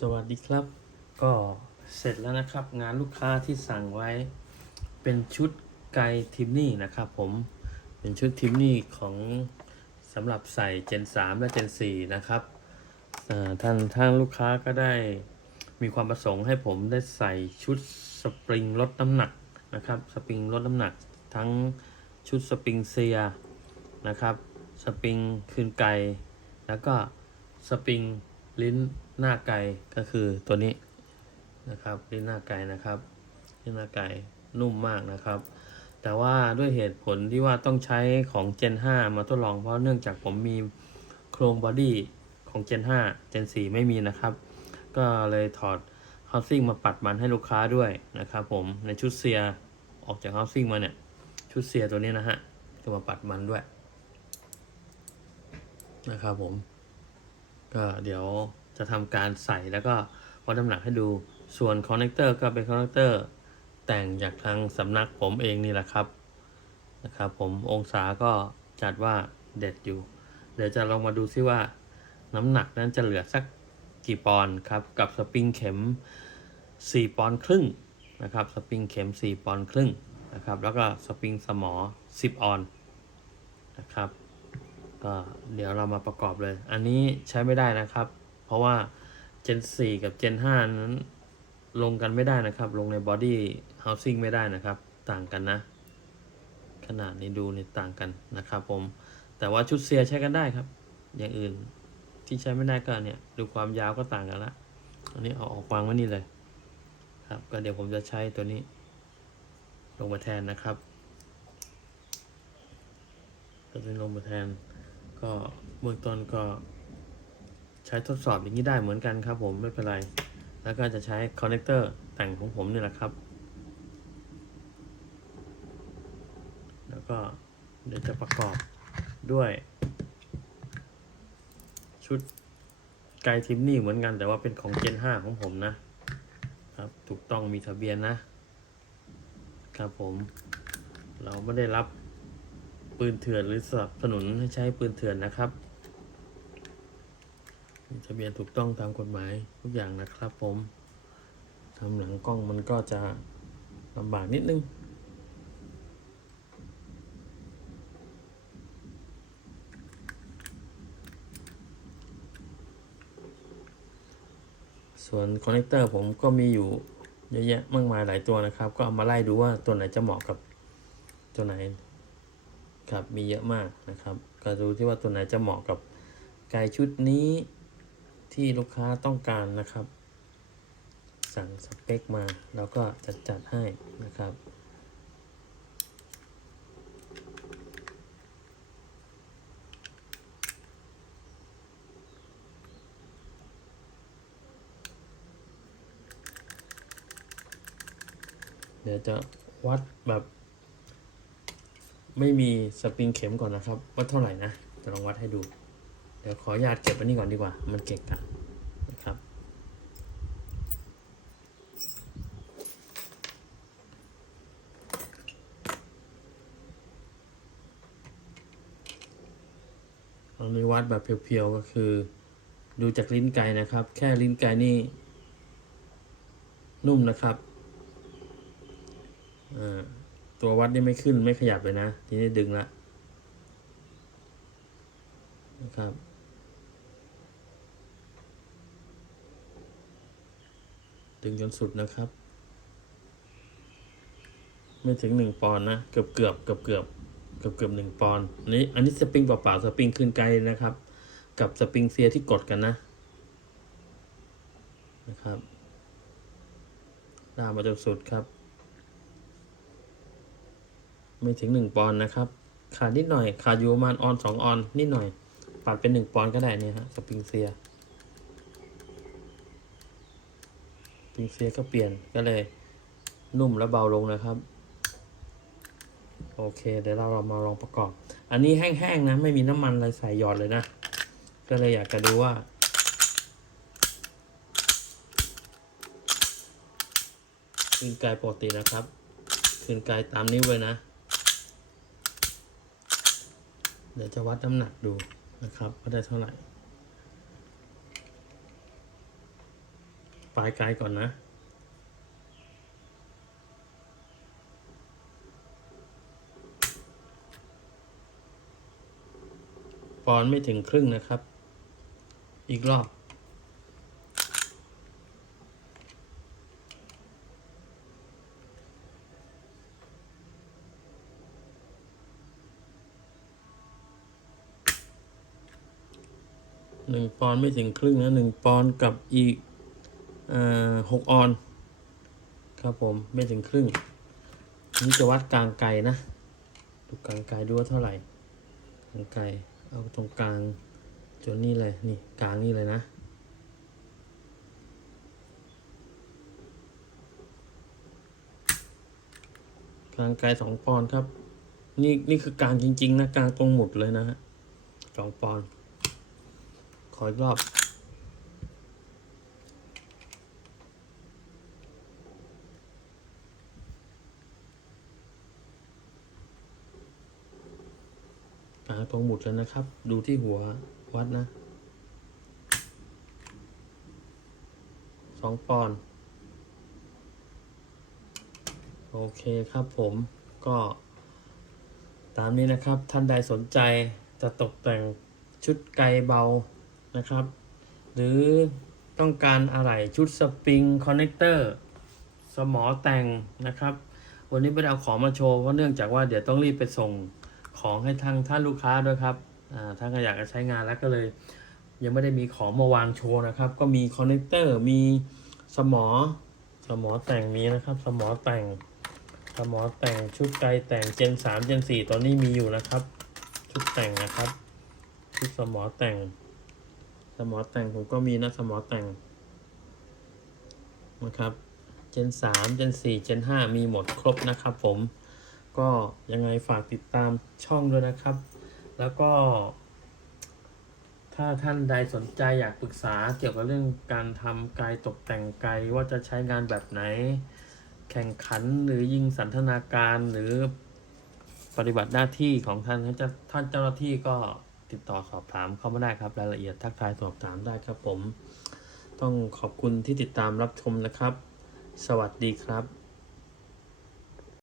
สวัสดีครับ ก็เสร็จแล้วนะครับ งานลูกค้าที่สั่งไว้เป็นชุดไกทิมนี่นะครับผมเป็นชุดทิมนี่ของสำหรับใส่ Gen 3และ Gen 4นะครับท่านทางลูกค้าก็ได้มีความประสงค์ให้ผมได้ใส่ชุดสปริงลดน้ำหนักนะครับสปริงลดน้ำหนักทั้งชุดสปริงเซียนะครับสปริงคืนไกแล้วก็สปริง ลิ้นหน้าไก่ก็คือตัวนี้นะครับ ลิ้นหน้าไก่นะครับ ลิ้นหน้าไก่นุ่มมากนะครับ แต่ว่าด้วยเหตุผลที่ว่าต้องใช้ของ Gen 5 มาทดลองเพราะเนื่องจากผมมีโครงบอดี้ของ Gen 5 Gen 4 ไม่มีนะครับ ก็เลยถอด housing มาปัดมันให้ลูกค้าด้วยนะครับผมในชุดเซียออกจาก housing มาเนี่ยชุดเซียตัวนี้นะฮะจะมาปัดมันด้วยนะครับผม ก็เดี๋ยวจะทำการใส่แล้วก็วัดน้ำหนักให้ดูส่วนคอนเนคเตอร์ก็เป็นคอนเนคเตอร์แต่งจากทางสำนักผมเองนี่แหละครับนะครับผมองศาก็จัดว่าเด็ดอยู่ เดี๋ยวจะลองมาดูซิว่าน้ำหนักนั้นจะเหลือสักกี่ปอนด์ครับกับสปริงเข็ม 4 ปอนด์ครึ่งนะครับสปริงเข็ม 4 ปอนด์ครึ่งนะครับแล้วก็สปริงสมอ 10 ออนซ์นะครับ ก็เดี๋ยวเรามาประกอบเลย อันนี้ใช้ไม่ได้นะครับ เพราะว่า Gen 4 กับ Gen 5 นั้นลงกันไม่ได้นะครับ ลงใน Body Housing ไม่ได้นะครับ ต่างกันนะ ขนาดนี้ดูนี่ต่างกันนะครับผม แต่ว่าชุดเซียใช้กันได้ครับ อย่างอื่นที่ใช้ไม่ได้ก็เนี่ย ดูความยาวก็ต่างกันละ อันนี้เอาออกวางไว้นี่เลย ครับ ก็เดี๋ยวผมจะใช้ตัวนี้ ลงมาแทนนะครับตัวนี้ลงมาแทน ก็เบื้องต้นก็ใช้ทดสอบอย่างนี้ได้เหมือนกันครับ ผมไม่เป็นไร แล้วก็จะใช้คอนเนคเตอร์แต่งของผมนี่แหละครับ แล้วก็เดี๋ยวจะประกอบด้วย ชุดไกทิมนี่เหมือนกัน แต่ว่าเป็นของ Gen 5ของผมนะ ครับถูกต้องมีทะเบียนนะ ครับผม เราไม่ได้รับ ปืนเถื่อนหรือสนับสนุนให้ใช้ปืนเถื่อนนะครับทะเบียนถูกต้องตามกฎหมายทุกอย่างนะครับ ผมทำหลังกล้องมันก็จะลำบากนิดนึงส่วนคอนเนคเตอร์ผมก็มีอยู่เยอะแยะมากมายหลายตัวนะครับ ก็เอามาไล่ดูว่าตัวไหนจะเหมาะกับตัวไหน ครับมีเยอะมากนะครับก็ดูที่ว่าตัวไหนจะเหมาะกับไก่ชุดนี้ที่ลูกค้าต้องการนะครับ สั่งสเปคมาแล้วก็จัดจัดให้นะครับเดี๋ยวจะวัดแบบ ไม่มีสปริงเข็มก่อนนะครับ ว่าเท่าไหร่นะจะลองวัดให้ดู เดี๋ยวขออนุญาตเก็บอันนี้ก่อนดีกว่า มันเกะกะนะครับอันนี้วัดแบบเพียวๆก็คือ ดูจากลิ้นไก่นะครับ แค่ลิ้นไก่นี่ นุ่มนะครับอ่า ตัววัดนี่ไม่ขึ้นไม่ขยับเลยนะ ทีนี้ดึงละนะครับ ดึงจนสุดนะครับ ไม่ถึงหนึ่งปอนนะเกือบเกือบเกือบเกือบเกือบเกือบหนึ่งปอนอันนี้อันนี้สปริงเปล่าๆสปริงขึ้นไกลนะครับ กับสปริงเซียที่กดกันนะนะครับล่ามาจนสุดครับ ไม่ถึงหนึ่งปอนด์นะครับ ขาดนิดหน่อย ขาดอยู่ประมาณออนสองออนนิดหน่อยปัดเป็นหนึ่งปอนด์ก็ได้เนี่ยฮะสปริงเซียสปริงเซียก็เปลี่ยนก็เลยนุ่มและเบาลงนะครับ โอเค เดี๋ยวเราเรามาลองประกอบ อันนี้แห้งๆนะ ไม่มีน้ำมันอะไรใส่หยอดเลยนะ ก็เลยอยากจะดูว่าคืนกายปกตินะครับคืนกายตามนิ้วเลยนะ เดี๋ยวจะวัดน้ำหนักดูนะครับว่าได้เท่าไหร่ ปลายไกลก่อนนะ ปอนไม่ถึงครึ่งนะครับ อีกรอบ หนึ่งปอนไม่ถึงครึ่งนะหนึ่งปอนกับอีกหกออน ครับผมไม่ถึงครึ่ง นี่จะวัดกลางไกลนะดูกลางไกลดูว่าเท่าไหร่กลางไกลเอาตรงกลางจนนี่เลยนี่กลางนี่เลยนะกลางไกลสองปอนครับ นี่นี่คือกลางจริง ๆ นะกลางตรงหมุดเลยนะฮะสองปอน ออีกรอบกลางตรงหมุดแล้วนะครับ ดูที่หัววัดนะสองปอนด์โอเคครับผมก็ตามนี้นะครับท่านใดสนใจจะตกแต่งชุดไกเบา นะครับ หรือต้องการอะไรชุดสปริงคอนเนคเตอร์สมอแต่งนะครับ วันนี้ไม่ได้เอาของมาโชว์เพราะเนื่องจากว่าเดี๋ยวต้องรีบไปส่งของให้ทางท่านลูกค้าด้วยครับอ่าท่านก็อยากจะใช้งานแล้วก็เลย ยังไม่ได้มีของมาวางโชว์นะครับ ก็มีคอนเนคเตอร์มีสมอสมอแต่งมีนะครับ สมอแต่งสมอแต่งชุดไกแต่งเจนสามเจนสี่ตอนนี้มีอยู่นะครับ ชุดแต่งนะครับ ชุดสมอแต่ง สมอแต่งผมก็มีนะสมอแต่งนะครับเจนสามเจนสี่เจนห้ามีหมดครบนะครับผม ก็ยังไงฝากติดตามช่องด้วยนะครับ แล้วก็ ถ้าท่านใดสนใจอยากปรึกษาเกี่ยวกับเรื่องการทำไกลตกแต่งไกลว่าจะใช้งานแบบไหน แข่งขันหรือยิงสันทนาการหรือปฏิบัติหน้าที่ของท่านท่านเจ้าท่านเจ้าหน้าที่ก็ ติดต่อสอบถามเข้ามาได้ครับ รายละเอียดทักทายสอบถามได้ครับผม ต้องขอบคุณที่ติดตามรับชมนะครับ สวัสดีครับ